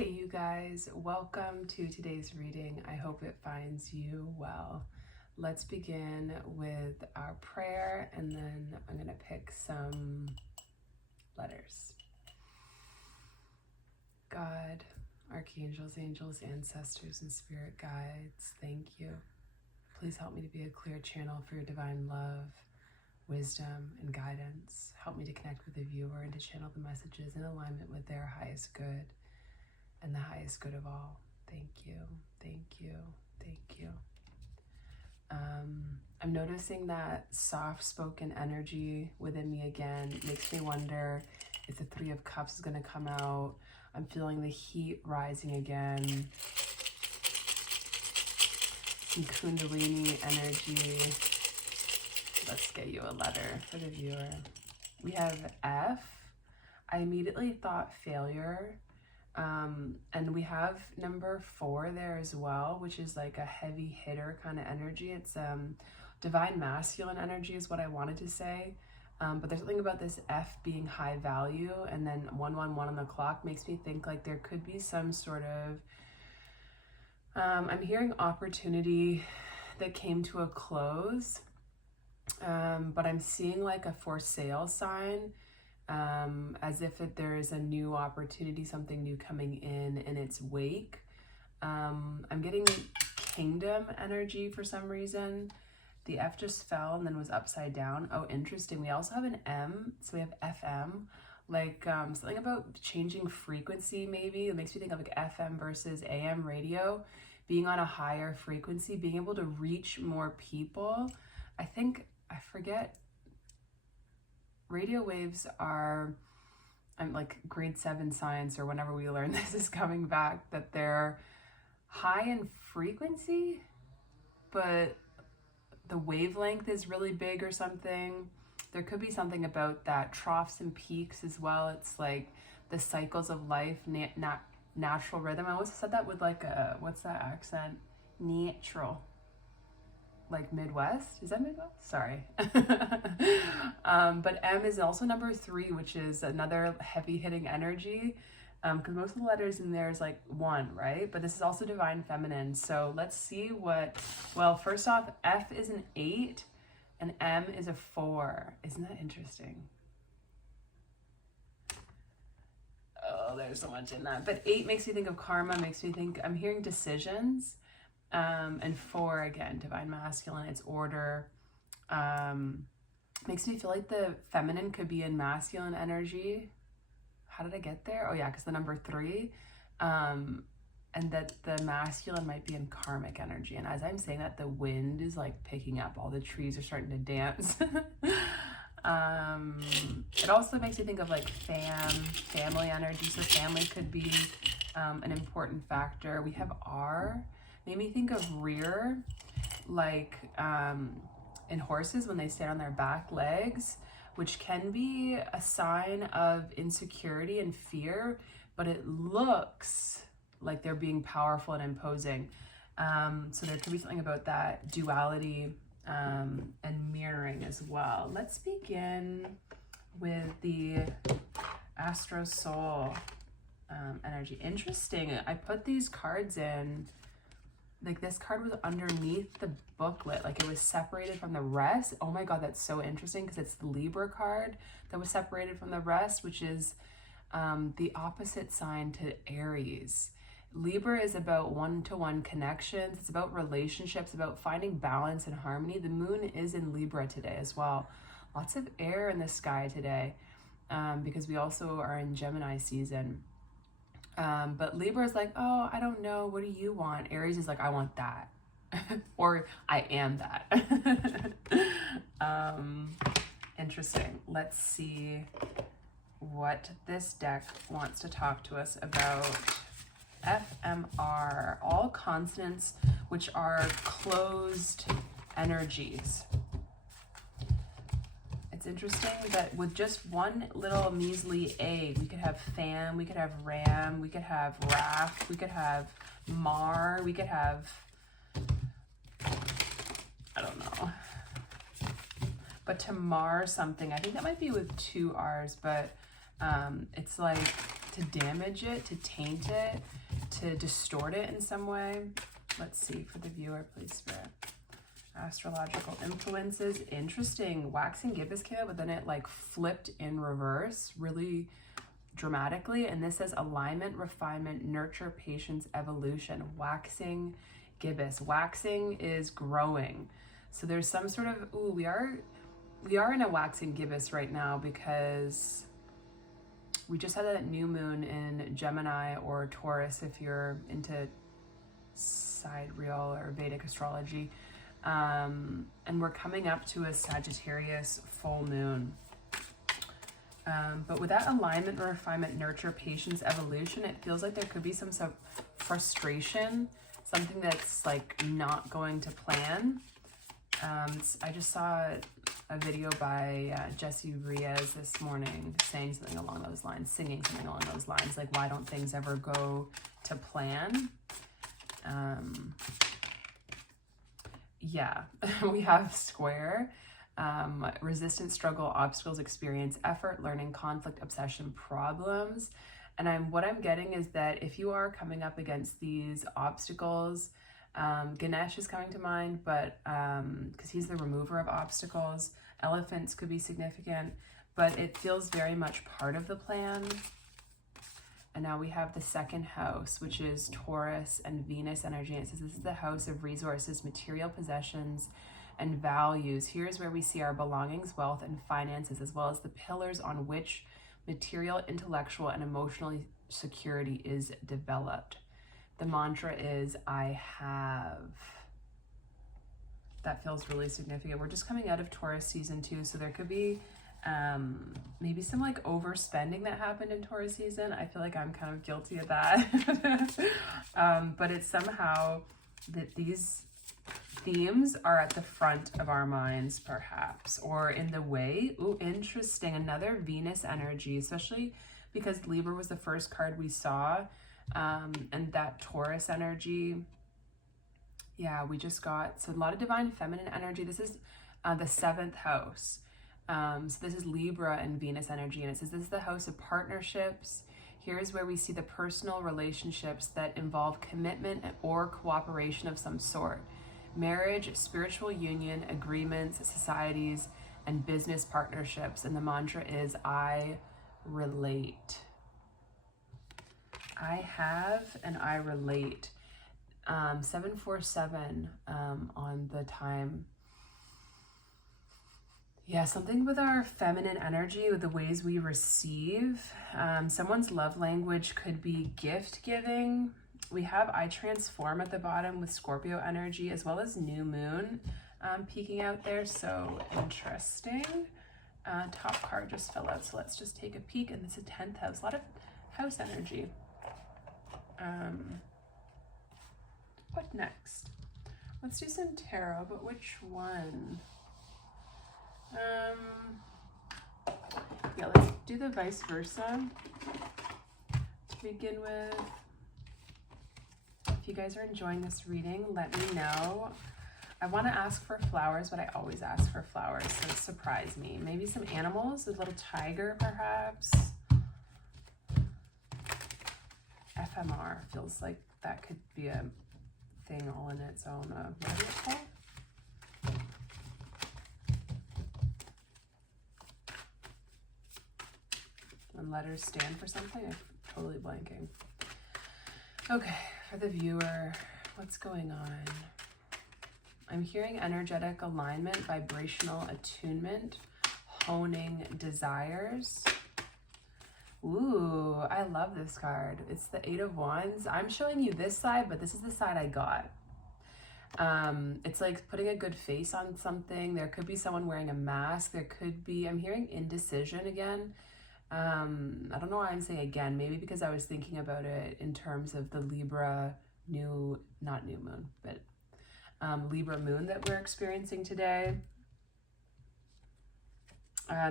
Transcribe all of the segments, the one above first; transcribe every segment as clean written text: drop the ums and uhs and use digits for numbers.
Hey you guys, welcome to today's reading. I hope it finds you well. Let's begin with our prayer and then I'm going to pick some letters. God, archangels, angels, ancestors, and spirit guides, thank you. Please help me to be a clear channel for your divine love, wisdom, and guidance. Help me to connect with the viewer and to channel the messages in alignment with their highest good and the highest good of all. Thank you, thank you, thank you. I'm noticing that soft-spoken energy within me again. It makes me wonder if the Three of Cups is going to come out. I'm feeling the heat rising again. Some Kundalini energy. Let's get you a letter for the viewer. We have F. I immediately thought failure. And we have number 4 there as well, which is like a heavy hitter kind of energy. It's divine masculine energy is what I wanted to say. But there's something about this F being high value, and then 111 on the clock makes me think like there could be some sort of, I'm hearing opportunity that came to a close, but I'm seeing like a for sale sign. As if there is a new opportunity, something new coming in its wake. I'm getting kingdom energy for some reason. The F just fell and then was upside down. Oh, interesting. We also have an M, so we have FM. Like something about changing frequency maybe. It makes me think of like FM versus AM radio. Being on a higher frequency, being able to reach more people. I forget. Radio waves are, I'm like grade 7 science or whenever we learn this is coming back, that they're high in frequency, but the wavelength is really big or something. There could be something about that. Troughs and peaks as well. It's like the cycles of life, natural rhythm. I always said that with like a, what's that accent? Natural. Like Midwest? Is that Midwest? Sorry. But M is also number 3, which is another heavy hitting energy. Because most of the letters in there is like 1, right? But this is also divine feminine. So let's see what, well, first off, F is an 8 and M is a 4. Isn't that interesting? Oh, there's so much in that. But 8 makes me think of karma, makes me think, I'm hearing decisions. And 4, again, divine masculine, it's order. Makes me feel like the feminine could be in masculine energy. How did I get there? Oh yeah, because the number 3. And that the masculine might be in karmic energy. And as I'm saying that, the wind is like picking up. All the trees are starting to dance. It also makes me think of like family energy. So family could be an important factor. We have R. Made me think of rear, like in horses when they stand on their back legs, which can be a sign of insecurity and fear, but it looks like they're being powerful and imposing. So there could be something about that duality and mirroring as well. Let's begin with the Astro Soul energy. Interesting. I put these cards in. Like this card was underneath the booklet, like it was separated from the rest. Oh my God, that's so interesting because it's the Libra card that was separated from the rest, which is the opposite sign to Aries. Libra is about one-to-one connections. It's about relationships, about finding balance and harmony. The moon is in Libra today as well. Lots of air in the sky today because we also are in Gemini season. But Libra is like, oh, I don't know. What do you want? Aries is like, I want that. Or I am that. Interesting. Let's see what this deck wants to talk to us about. FMR, all consonants which are closed energies. It's interesting that with just one little measly A, we could have fam, we could have ram, we could have raf, we could have mar, we could have, I don't know. But to mar something, I think that might be with 2 R's, but it's like to damage it, to taint it, to distort it in some way. Let's see for the viewer, please, Spirit. Astrological influences. Interesting. Waxing gibbous came out, but then it like flipped in reverse really dramatically. And this says alignment, refinement, nurture, patience, evolution. Waxing gibbous. Waxing is growing. So there's some sort of, ooh, we are in a waxing gibbous right now because we just had that new moon in Gemini or Taurus if you're into sidereal or Vedic astrology. And we're coming up to a Sagittarius full moon. But with that alignment, refinement, nurture, patience, evolution, it feels like there could be some sort of frustration, something that's like not going to plan. I just saw a video by Jesse Riaz this morning saying something along those lines, singing something along those lines, like, why don't things ever go to plan? Yeah, we have square, resistance, struggle, obstacles, experience, effort, learning, conflict, obsession, problems. And what I'm getting is that if you are coming up against these obstacles, Ganesh is coming to mind, but because he's the remover of obstacles. Elephants could be significant, but it feels very much part of the plan. And now we have the second house, which is Taurus and Venus energy. And it says this is the house of resources, material possessions, and values. Here's where we see our belongings, wealth, and finances, as well as the pillars on which material, intellectual, and emotional security is developed. The mantra is, I have. That feels really significant. We're just coming out of Taurus season 2, so there could be maybe some like overspending that happened in Taurus season. I feel like I'm kind of guilty of that. But it's somehow that these themes are at the front of our minds, perhaps, or in the way. Ooh, interesting. Another Venus energy, especially because Libra was the first card we saw. And that Taurus energy, yeah, we just got, so a lot of divine feminine energy. This is the 7th house. So this is Libra and Venus energy, and it says this is the house of partnerships. Here's where we see the personal relationships that involve commitment or cooperation of some sort. Marriage, spiritual union, agreements, societies, and business partnerships. And the mantra is, I relate. I have and I relate. 747 on the time. Yeah, something with our feminine energy, with the ways we receive. Someone's love language could be gift giving. We have I transform at the bottom with Scorpio energy, as well as new moon peeking out there. So interesting. Top card just fell out, so let's just take a peek. And it's a 10th house, a lot of house energy. What next? Let's do some tarot, but which one? Yeah, let's do the vice versa to begin with. If you guys are enjoying this reading, let me know. I want to ask for flowers, but I always ask for flowers, so surprise me. Maybe some animals, a little tiger perhaps. FMR feels like that could be a thing all in its own. What is it called? When letters stand for something, I'm totally blanking. Okay, for the viewer, what's going on? I'm hearing energetic alignment, vibrational attunement, honing desires. Ooh, I love this card. It's the 8 of Wands. I'm showing you this side, but this is the side I got. It's like putting a good face on something. There could be someone wearing a mask. There could be, I'm hearing indecision again. I don't know why I'm saying again, maybe because I was thinking about it in terms of the Libra not new moon, but Libra moon that we're experiencing today.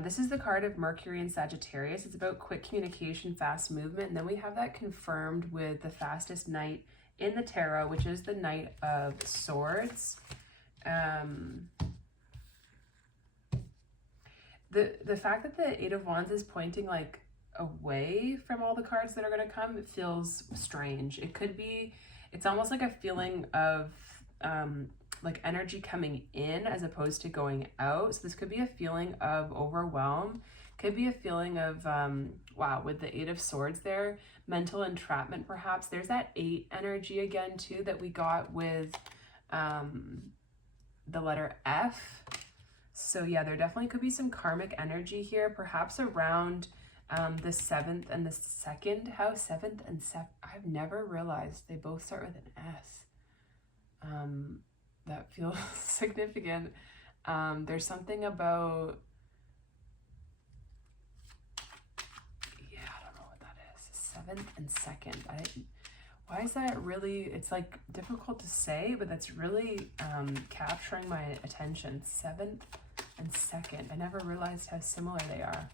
This is the card of Mercury and Sagittarius. It's about quick communication, fast movement. And then we have that confirmed with the fastest knight in the tarot, which is the Knight of Swords. The fact that the 8 of Wands is pointing like away from all the cards that are going to come, it feels strange. It could be, it's almost like a feeling of like energy coming in as opposed to going out. So this could be a feeling of overwhelm. Could be a feeling of, wow, with the 8 of Swords there, mental entrapment perhaps. There's that 8 energy again too that we got with the letter F. So yeah, there definitely could be some karmic energy here, perhaps around the 7th and the 2nd house. 7th and 7th, I've never realized they both start with an S. That feels significant. There's something about, yeah, I don't know what that is. 7th and 2nd. Why is that really, it's like difficult to say, but that's really capturing my attention. 7th and 2nd. I never realized how similar they are.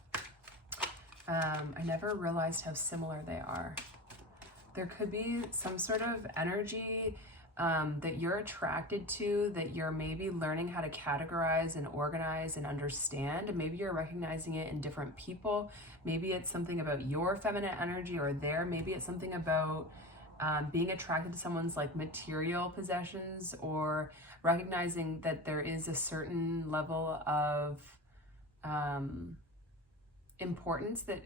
I never realized how similar they are. There could be some sort of energy that you're attracted to, that you're maybe learning how to categorize and organize and understand. And maybe you're recognizing it in different people. Maybe it's something about your feminine energy or their. Maybe it's something about being attracted to someone's like material possessions, or recognizing that there is a certain level of importance that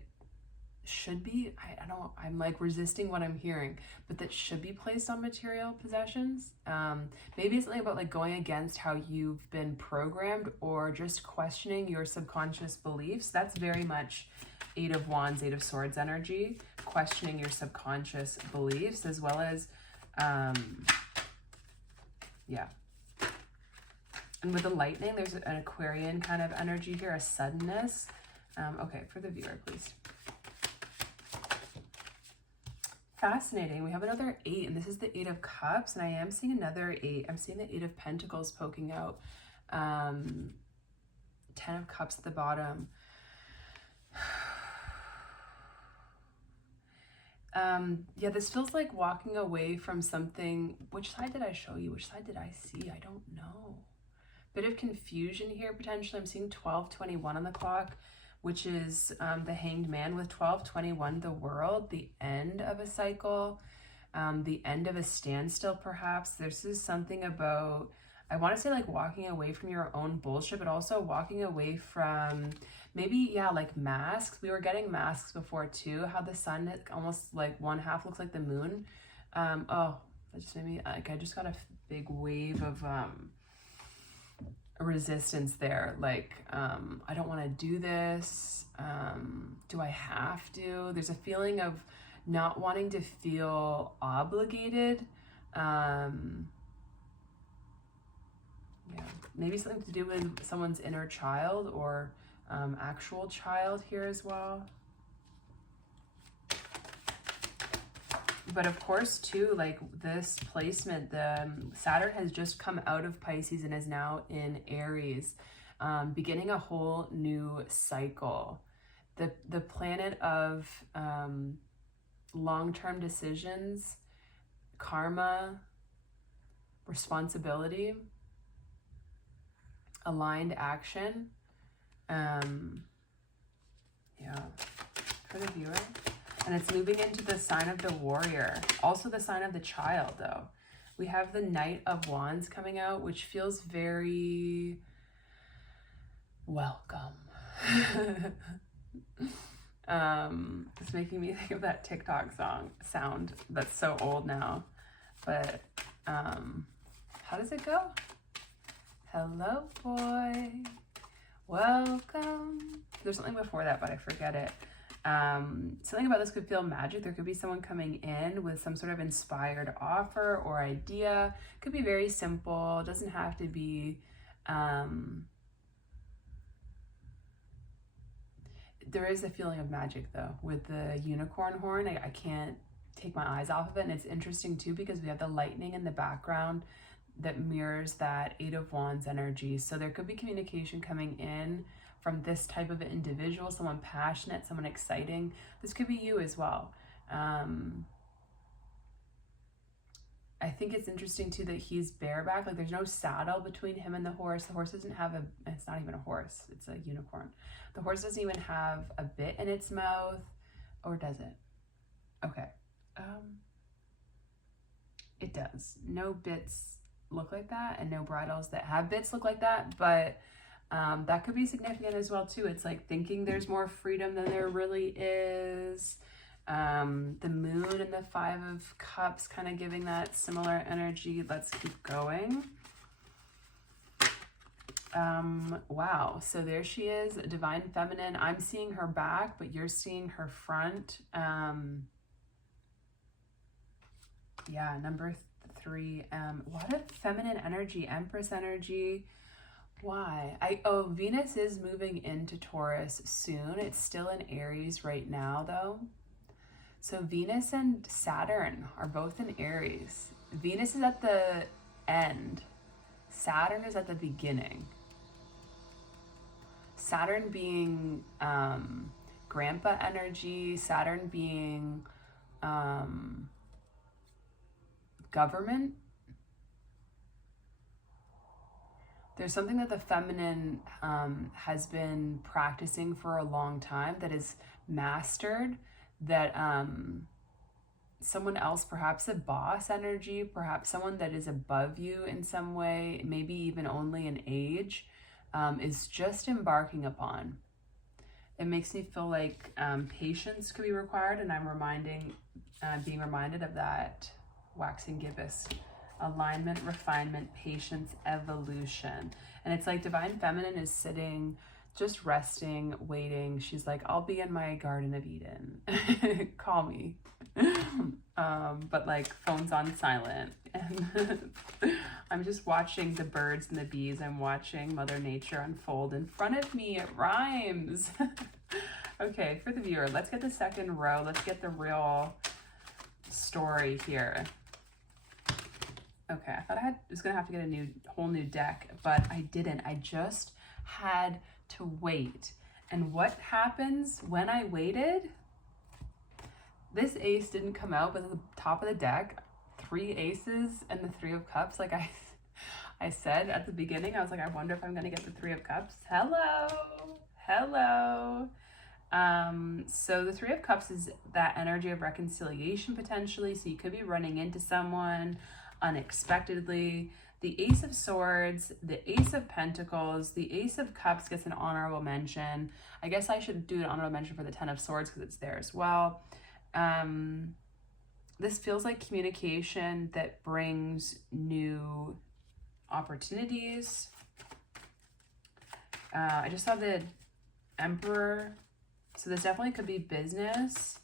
should be, I'm like resisting what I'm hearing, but that should be placed on material possessions. Maybe it's something about like going against how you've been programmed, or just questioning your subconscious beliefs. That's very much 8 of Wands, 8 of Swords energy, questioning your subconscious beliefs, as well as, yeah. And with the lightning, there's an Aquarian kind of energy here, a suddenness. Okay, for the viewer, please. Fascinating. We have another 8, and this is the 8 of Cups, and I am seeing another 8. I'm seeing the 8 of Pentacles poking out. 10 of Cups at the bottom. Yeah, this feels like walking away from something. Which side did I show you? Which side did I see? I don't know. Bit of confusion here, potentially. I'm seeing 12:21 on the clock, which is the Hanged Man, with 12:21, the World, the end of a cycle, the end of a standstill, perhaps. This is something about, I want to say like walking away from your own bullshit, but also walking away from maybe, yeah, like masks. We were getting masks before too, how the sun almost like one half looks like the moon. Oh, that just made me, like, I just got a big wave of resistance there. Like, I don't want to do this. Do I have to? There's a feeling of not wanting to feel obligated. Yeah, maybe something to do with someone's inner child, or actual child here as well. But of course too, like this placement, the Saturn has just come out of Pisces and is now in Aries, beginning a whole new cycle. The planet of long-term decisions, karma, responsibility, aligned action. Yeah, for the viewer. And it's moving into the sign of the Warrior. Also the sign of the Child, though. We have the Knight of Wands coming out, which feels very welcome. It's making me think of that TikTok sound that's so old now. But how does it go? Hello, boy. Welcome. There's something before that, but I forget it. Something about this could feel magic. There could be someone coming in with some sort of inspired offer or idea. Could be very simple. Doesn't have to be there is a feeling of magic though with the unicorn horn. I can't take my eyes off of it. And it's interesting too because we have the lightning in the background that mirrors that 8 of Wands energy. So there could be communication coming in from this type of individual, someone passionate, someone exciting. This could be you as well. I think it's interesting too that he's bareback. Like there's no saddle between him and the horse. The horse doesn't have it's not even a horse, it's a unicorn. The horse doesn't even have a bit in its mouth. Or does it? Okay. It does. No bits look like that, and no bridles that have bits look like that, but that could be significant as well too. It's like thinking there's more freedom than there really is. The moon and the 5 of Cups kind of giving that similar energy. Let's keep going. Wow, so there she is, divine feminine. I'm seeing her back, but you're seeing her front. Yeah, number 3. A lot of feminine energy, Empress energy. Why? Venus is moving into Taurus soon. It's still in Aries right now though. So Venus and Saturn are both in Aries. Venus is at the end. Saturn is at the beginning. Saturn being grandpa energy, Saturn being government. There's something that the feminine has been practicing for a long time that is mastered, that someone else, perhaps a boss energy, perhaps someone that is above you in some way, maybe even only in age, is just embarking upon. It makes me feel like patience could be required, and I'm being reminded of that waxing gibbous. Alignment, refinement, patience, evolution. And it's like divine feminine is sitting, just resting, waiting. She's like, I'll be in my Garden of Eden. Call me. But like phone's on silent. And I'm just watching the birds and the bees. I'm watching Mother Nature unfold in front of me. It rhymes. Okay, for the viewer, let's get the second row. Let's get the real story here. Okay, I thought I was gonna have to get a whole new deck, but I didn't. I just had to wait. And what happens when I waited? This ace didn't come out, but at the top of the deck, 3 aces and the 3 of Cups. Like I said at the beginning, I was like, I wonder if I'm gonna get the 3 of Cups. Hello, hello. So the 3 of Cups is that energy of reconciliation potentially. So you could be running into someone unexpectedly. The Ace of Swords, the Ace of Pentacles, the Ace of Cups gets an honorable mention. I guess I should do an honorable mention for the 10 of Swords because it's there as well. This feels like communication that brings new opportunities. I just saw the Emperor, so this definitely could be business,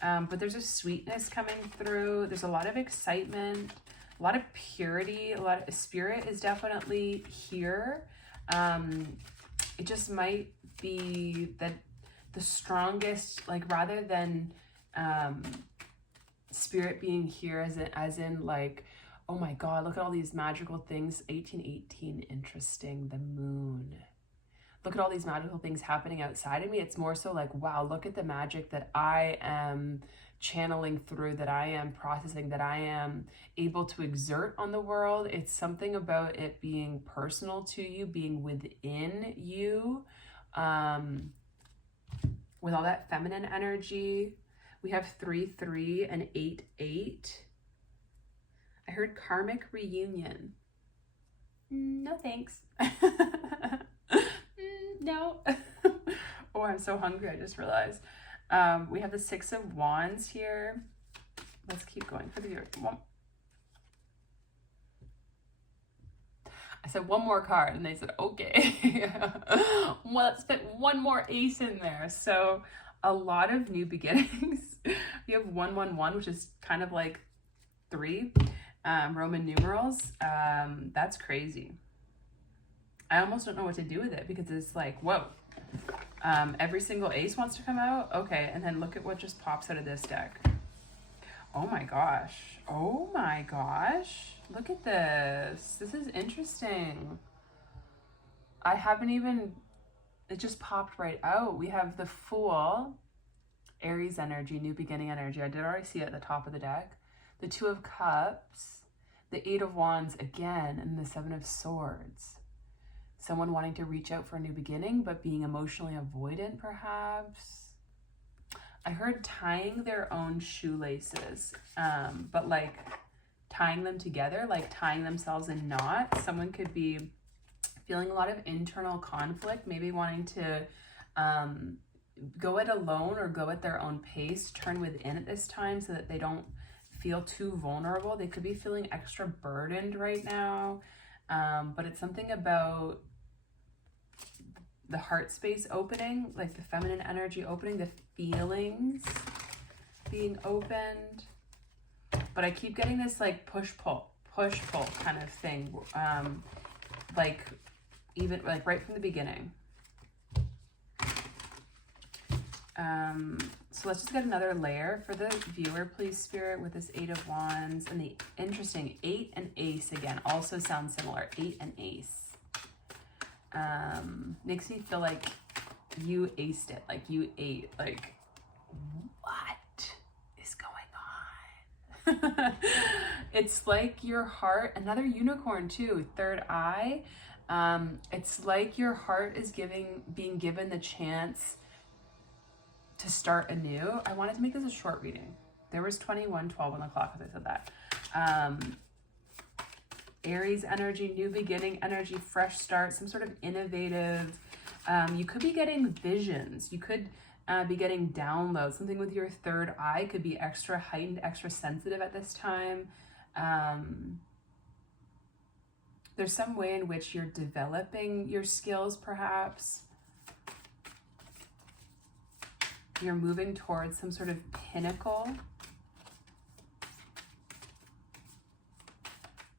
but there's a sweetness coming through. There's a lot of excitement, a lot of purity, a lot of spirit is definitely here. It just might be that the strongest, like rather than spirit being here as in like, oh my God, look at all these magical things. 1818, interesting, the moon. Look at all these magical things happening outside of me. It's more so like, wow, look at the magic that I am channeling through, that I am processing, that I am able to exert on the world. It's something about it being personal to you, being within you, with all that feminine energy. We have 3-3 and 8-8. I heard karmic reunion. No thanks. No. Oh, I'm so hungry, I just realized. We have the 6 of Wands here. Let's keep going for the viewer. I said one more card, and they said, okay. Well, let's fit one more ace in there. So a lot of new beginnings. We have 111, which is kind of like 3 Roman numerals. That's crazy. I almost don't know what to do with it because it's like, whoa. Every single ace wants to come out. Okay, and then look at what just pops out of this deck. Oh my gosh. Oh my gosh. Look at this. This is interesting. I haven't even, it just popped right out. We have the Fool, Aries energy, new beginning energy. I did already see it at the top of the deck. The 2 of Cups, the 8 of Wands again, and the 7 of Swords. Someone wanting to reach out for a new beginning, but being emotionally avoidant, perhaps. I heard tying their own shoelaces, but like tying them together, like tying themselves in knots. Someone could be feeling a lot of internal conflict, maybe wanting to go it alone or go at their own pace, turn within at this time so that they don't feel too vulnerable. They could be feeling extra burdened right now, but it's something about the heart space opening, like the feminine energy opening, the feelings being opened. But I keep getting this like push-pull kind of thing, like even like right from the beginning. So let's just get another layer for the viewer, please, Spirit, with this 8 of Wands and the interesting 8 and Ace again. Also sounds similar, 8 and Ace. Makes me feel like you aced it, like you ate, like what is going on? It's like your heart, another unicorn too, third eye. It's like your heart is being given the chance to start anew. I wanted to make this a short reading. There was 21:12 on the clock as I said that. Aries energy, new beginning energy, fresh start, some sort of innovative. You could be getting visions. You could be getting downloads. Something with your third eye could be extra heightened, extra sensitive at this time. There's some way in which you're developing your skills, perhaps. You're moving towards some sort of pinnacle.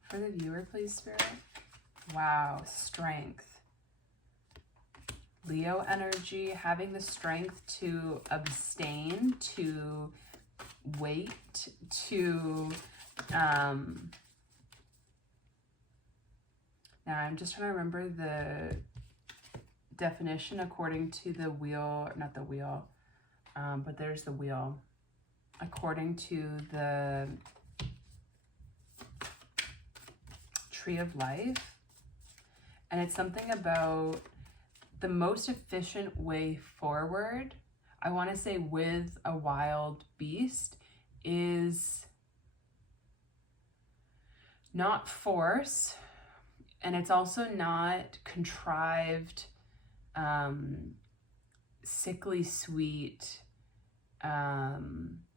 For the viewer, please, Spirit. Wow, strength. Leo energy, having the strength to abstain, to wait, to... Now, I'm just trying to remember the definition according to the wheel, not the wheel, but there's the wheel. According to the Tree of Life. And it's something about the most efficient way forward, I want to say with a wild beast, is not force, and it's also not contrived, sickly sweet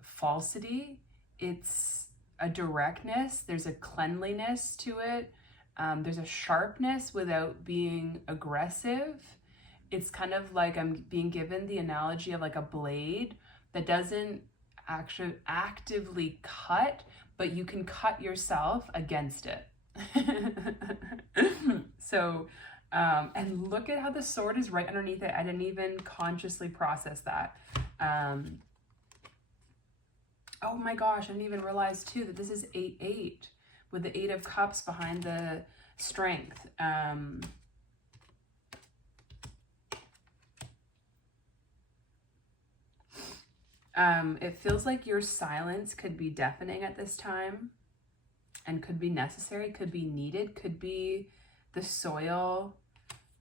falsity. It's a directness, there's a cleanliness to it, there's a sharpness without being aggressive. It's kind of like I'm being given the analogy of like a blade that doesn't actually actively cut, but you can cut yourself against it. So, and look at how the sword is right underneath it. I didn't even consciously process that. Oh my gosh, I didn't even realize too that this is 8-8 with the 8 of Cups behind the strength. It feels like your silence could be deafening at this time and could be necessary, could be needed, could be the soil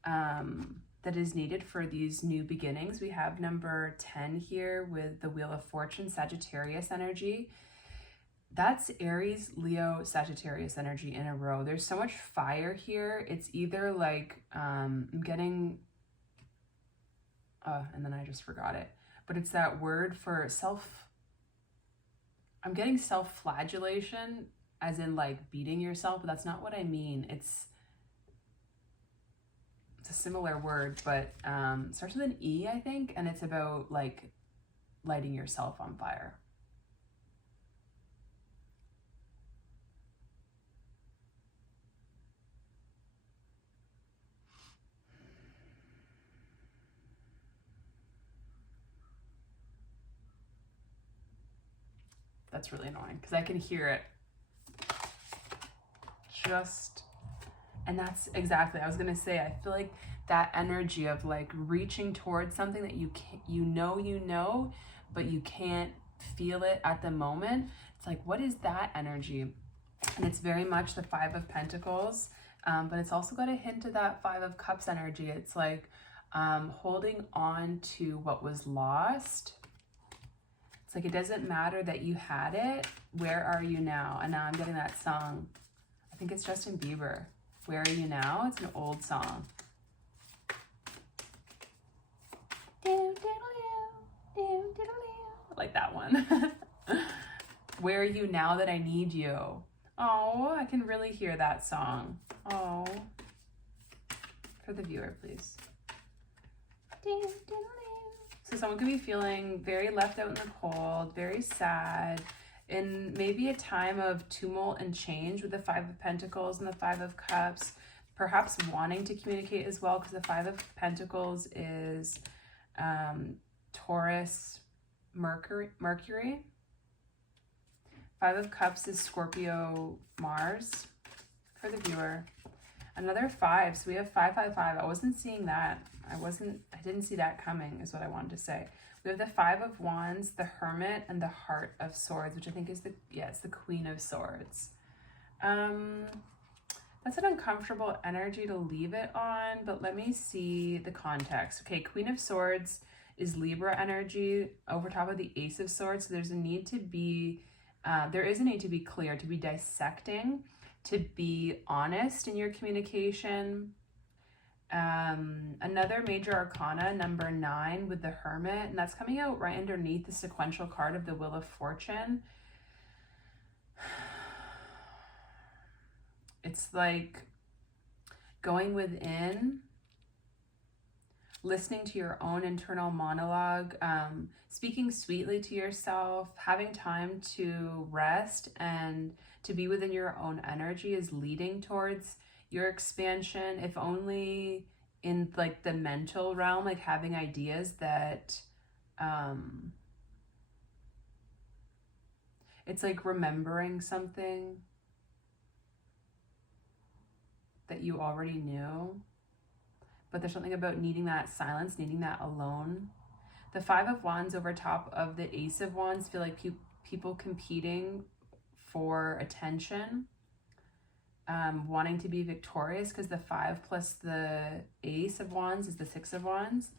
that is needed for these new beginnings. We have number 10 here with the Wheel of Fortune, Sagittarius energy. That's Aries, Leo, Sagittarius energy in a row. There's so much fire here. It's either like, I'm getting, and then I just forgot it, but it's that word for I'm getting self-flagellation, as in like beating yourself, but that's not what I mean. It's a similar word, but starts with an E, I think, and it's about like lighting yourself on fire. That's really annoying because I can hear it. And that's exactly, I was gonna say, I feel like that energy of like reaching towards something that you can't, you know, but you can't feel it at the moment. It's like, what is that energy? And it's very much the 5 of Pentacles, but it's also got a hint of that 5 of Cups energy. It's like holding on to what was lost. It's like, it doesn't matter that you had it. Where are you now? And now I'm getting that song. I think it's Justin Bieber. Where are you now? It's an old song. Like that one. Where are you now that I need you? Oh, I can really hear that song. Oh. For the viewer, please. So someone could be feeling very left out in the cold, very sad, in maybe a time of tumult and change with the Five of Pentacles and the Five of Cups, perhaps wanting to communicate as well, because the Five of Pentacles is Taurus, Mercury. Five of Cups is Scorpio, Mars, for the viewer. Another 5, so we have 555. I wasn't seeing that. I didn't see that coming, is what I wanted to say. We have the 5 of Wands, the Hermit, and the Heart of Swords, which I think is it's the Queen of Swords. That's an uncomfortable energy to leave it on, but let me see the context. Okay, Queen of Swords is Libra energy over top of the Ace of Swords. So there's a need to be, there is a need to be clear, to be dissecting, to be honest in your communication. Another major arcana, number 9 with the Hermit, and that's coming out right underneath the sequential card of the Wheel of Fortune. It's like going within, listening to your own internal monologue, speaking sweetly to yourself, having time to rest and to be within your own energy is leading towards your expansion, if only in like the mental realm, like having ideas that it's like remembering something that you already knew, but there's something about needing that silence, needing that alone. The 5 of Wands over top of the Ace of Wands feel like people competing for attention, wanting to be victorious, because the 5 plus the Ace of Wands is the 6 of Wands.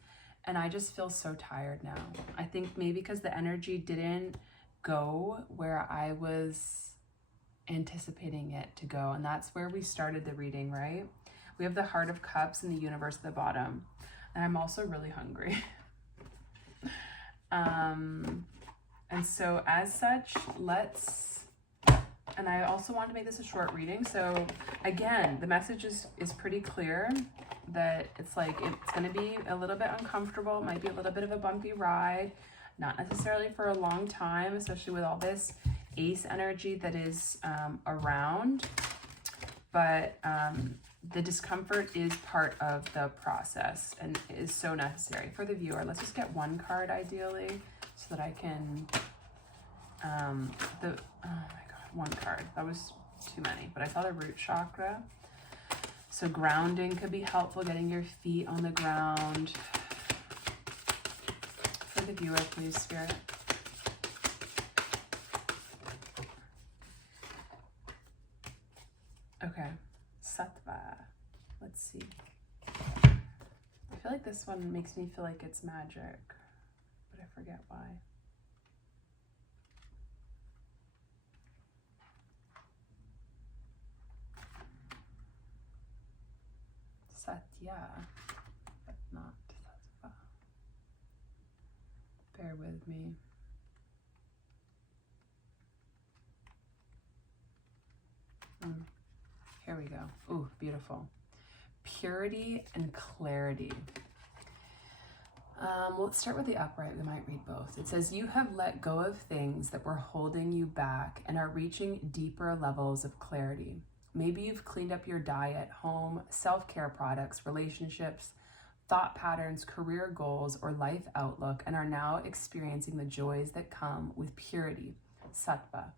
And I just feel so tired now. I think maybe because the energy didn't go where I was anticipating it to go. And that's where we started the reading, right? We have the Heart of Cups and the Universe at the bottom. And I'm also really hungry. And so as such, and I also want to make this a short reading. So again, the message is pretty clear that it's like, it's going to be a little bit uncomfortable. It might be a little bit of a bumpy ride, not necessarily for a long time, especially with all this Ace energy that is around. But the discomfort is part of the process and is so necessary for the viewer. Let's just get one card ideally so that I can, oh my God, one card. That was too many, but I saw the root chakra. So grounding could be helpful, getting your feet on the ground. For the viewer, please, Spirit. Okay, Sattva. Let's see. I feel like this one makes me feel like it's magic, but I forget why. Satya, but not Sattva. Bear with me. Here we go. Ooh, beautiful. Purity and clarity. Let's start with the upright. We might read both. It says, you have let go of things that were holding you back and are reaching deeper levels of clarity. Maybe you've cleaned up your diet, home, self-care products, relationships, thought patterns, career goals, or life outlook, and are now experiencing the joys that come with purity, Sattva.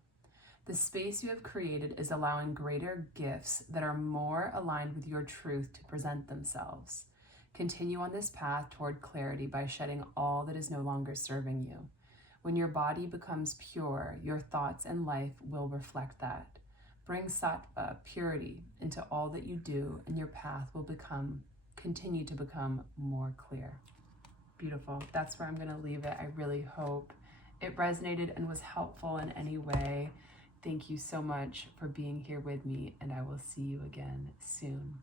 The space you have created is allowing greater gifts that are more aligned with your truth to present themselves. Continue on this path toward clarity by shedding all that is no longer serving you. When your body becomes pure, your thoughts and life will reflect that. Bring Sattva, purity, into all that you do, and your path will continue to become more clear. Beautiful. That's where I'm going to leave it. I really hope it resonated and was helpful in any way, thank you so much for being here with me, and I will see you again soon.